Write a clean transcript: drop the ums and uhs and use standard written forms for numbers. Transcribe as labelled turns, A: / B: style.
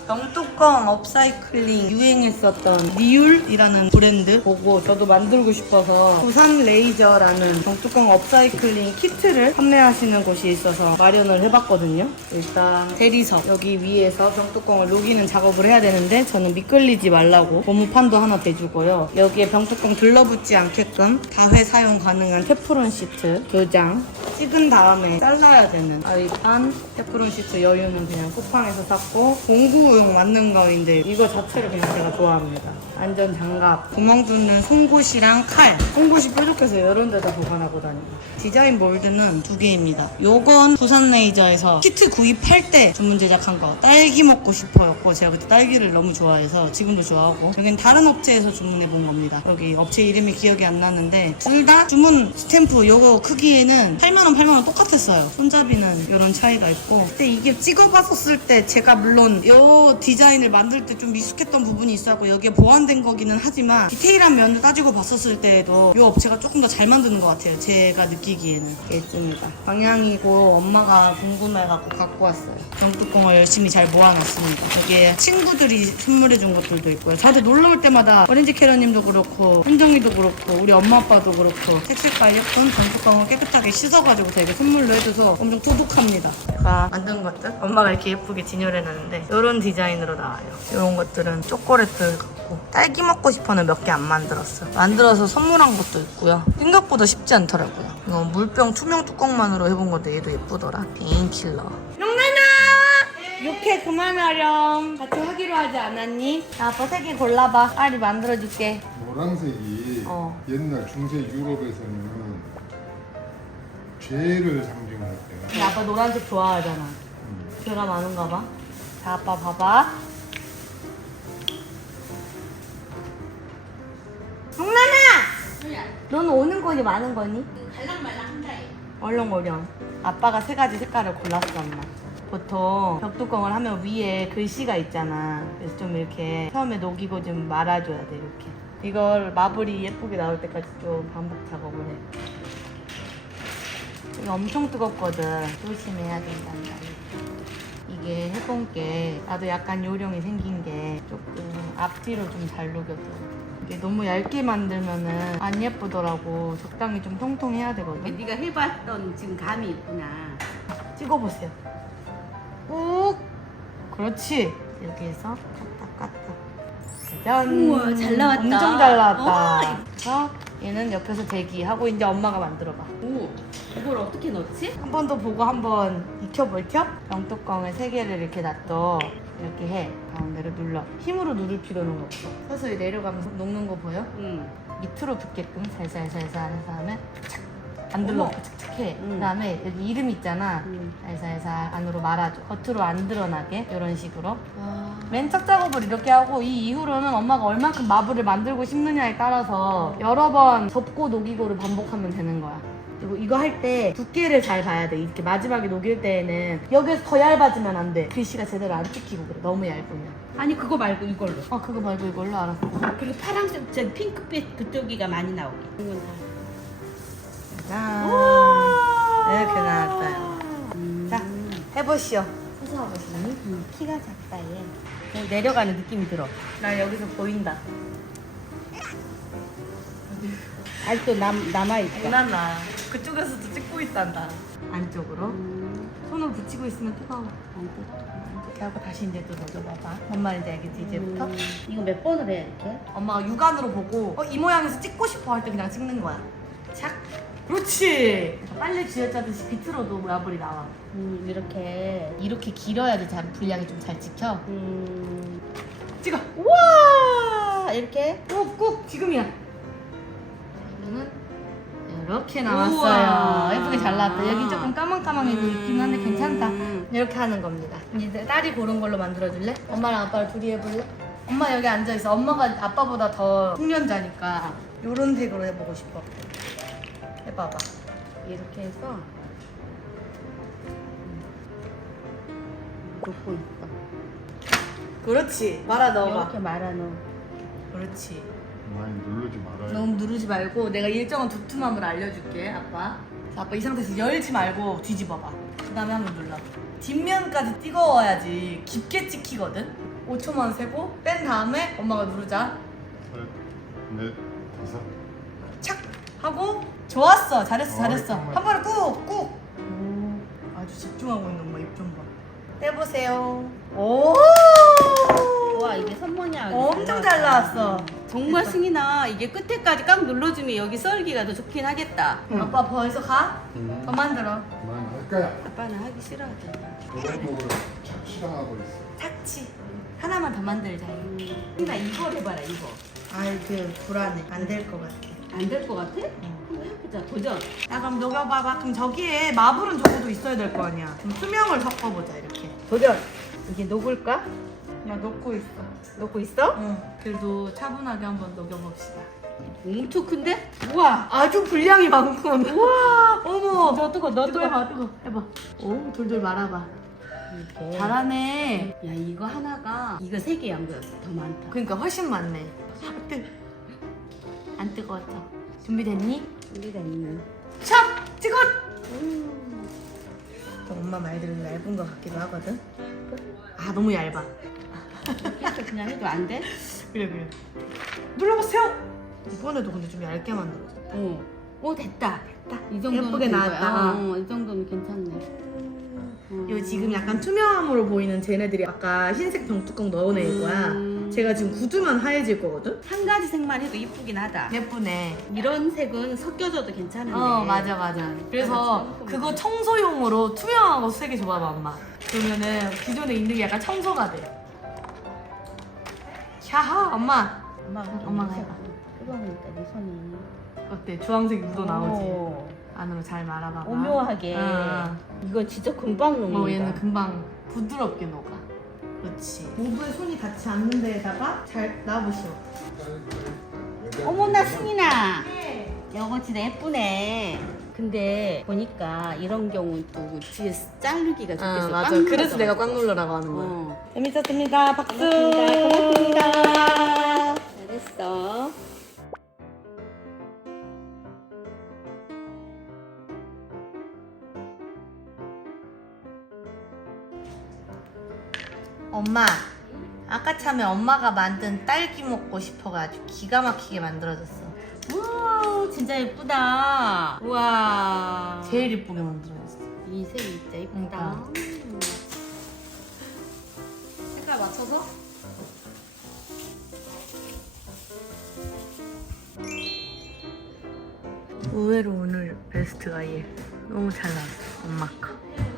A: 병뚜껑 업사이클링 유행했었던 리율이라는 브랜드 보고 저도 만들고 싶어서 부산 레이저라는 병뚜껑 업사이클링 키트를 판매하시는 곳이 있어서 마련을 해봤거든요. 일단 대리석 여기 위에서 병뚜껑을 녹이는 작업을 해야 되는데 저는 미끌리지 말라고 고무판도 하나 대주고요. 여기에 병뚜껑 들러붙지 않게끔 다회 사용 가능한 테프론 시트 2장 찍은 다음에 잘라야 되는 아이판 테프론 시트 여유는 그냥 쿠팡에서 샀고 공구용 맞는 거인데 이거 자체를 그냥 제가 좋아합니다. 안전 장갑, 구멍 뚫는 송곳이랑 칼. 송곳이 뾰족해서 이런 데다 보관하고 다닙니다. 디자인 몰드는 2개입니다. 요건 부산 레이저에서 키트 구입할 때 주문 제작한 거. 딸기 먹고 싶어였고 제가 그때 딸기를 너무 좋아해서 지금도 좋아하고 여긴 다른 업체에서 주문해 본 겁니다. 여기 업체 이름이 기억이 안 나는데 둘 다 주문 스탬프 요거 크기에는 8만원 똑같았어요. 손잡이는 이런 차이가 있고 그때 이게 찍어봤었을 때 제가 물론 요 디자인을 만들 때 좀 미숙했던 부분이 있었고 여기에 보완된 거기는 하지만 디테일한 면을 따지고 봤었을 때에도 요 업체가 조금 더 잘 만드는 것 같아요. 제가 느끼기에는. 이게 있습니다. 방향이고 엄마가 궁금해갖고 갖고 왔어요. 병뚜껑을 열심히 잘 모아놨습니다. 여기에 친구들이 선물해준 것들도 있고요. 저한테 놀러올 때마다 오렌지 캐러님도 그렇고 현정이도 그렇고 우리 엄마 아빠도 그렇고 색색깔 예쁜 병뚜껑을 깨끗하게 씻어가지고 되게 선물로 해줘서 엄청 토독합니다. 제가 만든 것들 엄마가 이렇게 예쁘게 진열해놨는데 이런 디자인으로 나와요. 이런 것들은 초콜릿들 같고 딸기 먹고 싶어는 몇 개 안 만들었어요. 만들어서 선물한 것도 있고요. 생각보다 쉽지 않더라고요. 이거 물병 투명 뚜껑만으로 해본 건데 얘도 예쁘더라. 페인킬러. 용나나! 욕해 그만하렴. 같이 하기로 하지 않았니? 아빠 3개 골라봐. 빨리 만들어줄게.
B: 노란색이 옛날 중세 유럽에서는 죄를 상징했대요.
A: 근데 아빠 노란색 좋아하잖아. 죄가 많은가 봐. 자, 아빠 봐봐. 용나나! 너는 오는 거니 마는 거니?
C: 달랑말랑한다.
A: 얼렁얼렁. 아빠가 3가지 색깔을 골랐어, 엄마. 보통 벽뚜껑을 하면 위에 글씨가 있잖아. 그래서 좀 이렇게 처음에 녹이고 좀 말아줘야 돼, 이렇게. 이걸 마블이 예쁘게 나올 때까지 좀 반복 작업을 해. 이거 엄청 뜨겁거든. 조심해야 된단다. 이게 해본 게 나도 약간 요령이 생긴 게 조금 앞뒤로 좀 잘 녹여줘. 이게 너무 얇게 만들면은 안 예쁘더라고. 적당히 좀 통통해야 되거든.
C: 네가 해봤던 지금 감이 있구나.
A: 찍어보세요. 꾹. 그렇지. 여기에서 까딱. 짜잔.
C: 우와, 잘 나왔다.
A: 엄청 잘 나왔다.
C: 와.
A: 그래서 얘는 옆에서 대기하고 이제 엄마가 만들어봐.
C: 오, 이걸 어떻게 넣지?
A: 한 번 더 보고 한번 익혀볼 겸 병뚜껑을 3개를 이렇게 놔둬. 이렇게 해. 가운데를 눌러. 힘으로 누를 필요는 없어. 서서히 내려가면서 녹는 거 보여?
C: 응.
A: 밑으로 붙게끔 살살살살 해서 하면 착! 안 들러붙고 착착해. 그 다음에 여기 이름 있잖아. 살살살 안으로 말아줘. 겉으로 안 드러나게 이런 식으로. 맨 첫 작업을 이렇게 하고 이 이후로는 엄마가 얼만큼 마블을 만들고 싶느냐에 따라서 여러 번 접고 녹이고를 반복하면 되는 거야. 그리고 이거 할 때 두께를 잘 봐야 돼. 이렇게 마지막에 녹일 때에는 여기서 더 얇아지면 안 돼. 글씨가 제대로 안 찍히고 그래. 너무 얇으면.
C: 아니 그거 말고 이걸로.
A: 그거 말고 이걸로 알았어.
C: 그리고 파란색, 저 핑크빛 그쪽이가 많이 나오게. 이건
A: 짠. 이렇게 나왔어요. 자, 해보시오. 서서 보시니? 키가 작다 얘.
C: 내려가는 느낌이 들어.
A: 나 여기서 보인다.
C: 아직도 남아있다.
A: 장난나. 그쪽에서도 찍고 있단다. 안쪽으로. 손으로 붙이고 있으면 뜨거워. 이렇게 하고 다시 이제 또 넣어줘봐봐. 뭔 말인지 알겠지 이제부터?
C: 이거 몇 번을 해 이렇게?
A: 엄마가 육안으로 보고 이 모양에서 찍고 싶어 할 때 그냥 찍는 거야. 착. 그렇지. 빨래 쥐어짜듯이 비틀어도 마블이 나와.
C: 이렇게 길어야지 잘 분량이 좀 잘 찍혀.
A: 찍어.
C: 우와 이렇게.
A: 꾹꾹 지금이야. 이거는 이렇게 나왔어요.
C: 우와.
A: 예쁘게 잘 나왔다. 여기 조금 까망까망해 보이긴 한데 괜찮다. 이렇게 하는 겁니다. 이제 딸이 고른 걸로 만들어줄래? 엄마랑 아빠를 둘이 해볼래? 엄마 여기 앉아있어. 엄마가 아빠보다 더 숙련자니까 요런 색으로 해보고 싶어. 해봐봐.
C: 이렇게 해서 놓고 있어.
A: 그렇지. 말아 넣어봐.
C: 이렇게 말아 넣어.
A: 그렇지.
B: 많이 누르지 말아요.
A: 너무 누르지 말고 내가 일정한 두툼함을 알려줄게. 아빠. 자, 아빠 이 상태에서 열지 말고 뒤집어봐. 그 다음에 한번 눌러. 뒷면까지 뜨거워야지 깊게 찍히거든. 5초만 세고 뺀 다음에 엄마가 누르자.
B: 셋, 넷, 다섯.
A: 착 하고 좋았어. 잘했어. 잘했어.
B: 정말.
A: 한 번에 꾹. 오, 아주 집중하고 있는 엄마 입 좀 봐. 떼보세요. 오.
C: 와 이게 선모냐.
A: 엄청 잘 나왔어.
D: 정말 승인아 이게 끝에까지 꽉 눌러주면 여기 썰기가 더 좋긴 하겠다.
A: 아빠 벌써 가?
B: 음.
A: 더 만들어.
B: 그만할 거야.
D: 아빠는 하기 싫어하잖아.
B: 노릇노릇 착실하고 있어.
A: 착지. 하나만 더 만들자.
C: 승인아 이걸 해봐라 이거.
A: 아이 그 불안해. 안 될 것 같아.
C: 안 될 것 같아? 한번 해보자. 도전.
A: 야 그럼 녹여봐봐. 그럼 저기에 마블은 적어도 있어야 될 거 아니야. 그럼 투명을 섞어보자 이렇게.
C: 도전. 이게 녹을까?
A: 야 녹고 있어.
C: 녹고 있어?
A: 응. 그래도 차분하게 한번 녹여봅시다.
D: 엄청 큰데?
A: 우와 아주 분량이 많군. 우와 어머.
C: 너 뜨거 너
A: 뜨거 해봐 뜨거 해봐. 오 돌돌 말아봐.
C: 이렇게.
A: 잘하네.
D: 야 이거 하나가 이거 3개 안 보였어. 더 많다.
A: 그러니까 훨씬 많네. 안 뜨거웠죠? 준비됐니?
D: 준비됐니?
A: 샵 찍어. 엄마 말대로 얇은 것 같기도 하거든. 아 너무 얇아.
D: 이렇게 그냥 해도 안 돼?
A: 그래. 눌러보세요. 이번에도 근데 좀 얇게 만들었어.
D: 어. 오 됐다.
A: 딱
D: 이 정도면
A: 예쁘게
D: 된
A: 나왔다.
D: 거야. 이 정도면 괜찮네.
A: 요 지금 약간 투명함으로 보이는 쟤네들이 아까 흰색 병뚜껑 넣은 애일 거야. 제가 지금 굳으면 하얘질 거거든.
D: 한 가지 색만 해도 이쁘긴 하다.
A: 예쁘네.
D: 이런 색은 섞여져도 괜찮은데.
A: 맞아. 그래서 그거 청소용으로 투명한 거 3개 줘봐봐 엄마. 그러면은 기존에 있는 게 약간 청소가 돼. 샤하 엄마. 엄마가 해봐.
C: 뜨거우니까 내 손이.
A: 어때? 주황색이 묻어 나오지.
C: 오.
A: 안으로 잘 말아봐봐.
C: 오묘하게.
A: 응.
C: 이거 진짜 금방 녹는다.
A: 얘는 금방 부드럽게 녹아. 그렇지. 모브에 손이 닿지 않는 데에다가 잘 놔보시오.
C: 어머나 승인아.
A: 네.
C: 이거 진짜 예쁘네. 근데 보니까 이런 경우는 또
D: 뒤에 자르기가 좋겠어. 꽉
A: 맞아.
D: 눌러서
A: 그래서 내가 꽉 눌러라고 하는 거야.
D: 어.
A: 재밌었습니다. 박수.
C: 고맙습니다.
D: 잘했어.
A: 엄마, 아까 참에 엄마가 만든 딸기 먹고 싶어가 아주 기가 막히게 만들어졌어.
C: 우와 진짜 예쁘다. 우와.
A: 제일 이쁘게 만들어졌어.
D: 이 색 진짜 이쁘다.
A: 색깔 맞춰서? 의외로 오늘 베스트가 얘. 너무 잘 나왔어, 엄마 거.